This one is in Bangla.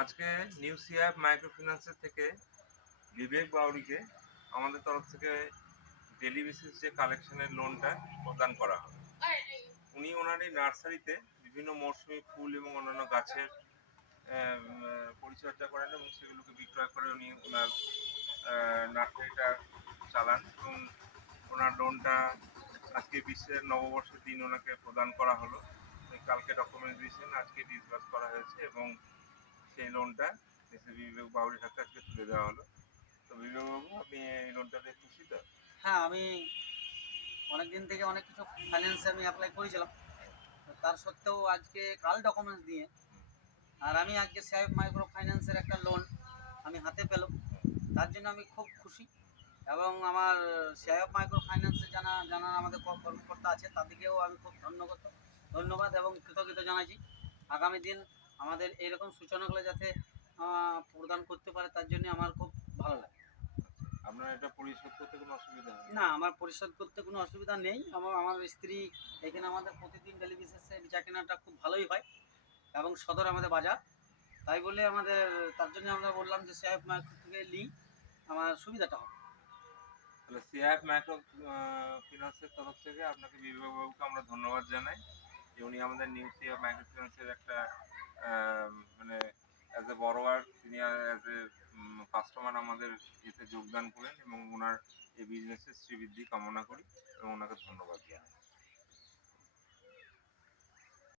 আজকে নিউ সিআইএফ মাইক্রো ফিন্যান্সের থেকে বিবেক বাউরিকে আমাদের তরফ থেকে ডেলি বেসিস যে কালেকশনের লোনটা প্রদান করা হবে। উনি ওনার এই নার্সারিতে বিভিন্ন মৌসুমি ফুল এবং অন্যান্য গাছের পরিচর্যা করেন এবং সেগুলোকে বিক্রয় করে উনি ওনার নার্সারিটা চালান এবং ওনার লোনটা আজকে বিশ্বের নববর্ষের দিন ওনাকে প্রদান করা হলো। কালকে ডকুমেন্ট দিয়েছেন, আজকে ডিসবার্স করা হয়েছে এবং সেই লোনটা বিবেক বাবুর হাতে আজকে তুলে দেওয়া হলো। তো বিবেকবাবু, আপনি এই লোনটাতে খুশি তো? হ্যাঁ, আমি অনেক দিন থেকে অনেক কিছু ফাইন্যান্সে আমি অ্যাপ্লাই করেছিলাম। তার সত্ত্বেও আজকে কাল ডকুমেন্টস দিয়ে আর আমি আজকে সিআইএফ মাইক্রো ফাইন্যান্সের একটা লোন আমি হাতে পেলাম। তার জন্য আমি খুব খুশি এবং আমার সিআইএফ মাইক্রো ফাইন্যান্সে জানা আমাদের কর্মকর্তা আছে তাদেরকেও আমি খুব ধন্যবাদ এবং কৃতজ্ঞতা জানাচ্ছি। আগামী দিন আমাদের এইরকম সূচনাগুলো যাতে প্রদান করতে পারে তার জন্য আমার খুব ভালো লাগে। আপনার এটা পরিশোধ করতে কোনো অসুবিধা হয় না, আমার পরিশোধ করতে কোনো অসুবিধা নেই। আমার স্ত্রী এখানে আমাদের প্রতিদিন ডেলি বেসিসে বেচাকেনাটা খুব ভালোই হয় এবং সদর আমাদের বাজার। তাই বলে আমাদের তার জন্য আমরা বললাম যে সিআইএফ মার্কেট থেকে নিই, আমার সুবিধাটা হবে। তাহলে সিআইএফ মাইক্রো ফিন্যান্সের তরফ থেকে আপনাকে বিবেকবাবুকে আমরা ধন্যবাদ জানাই যে উনি আমাদের নিউ সিআইএফ মাইক্রো ফিন্যান্সের একটা মানে as a বড়োয়ার senior as a customer আমাদের এতে যোগদান করেন এবং ওনার এই বিজনেসের শ্রীবৃদ্ধি কামনা করি এবং ওনাকে ধন্যবাদ জানাই।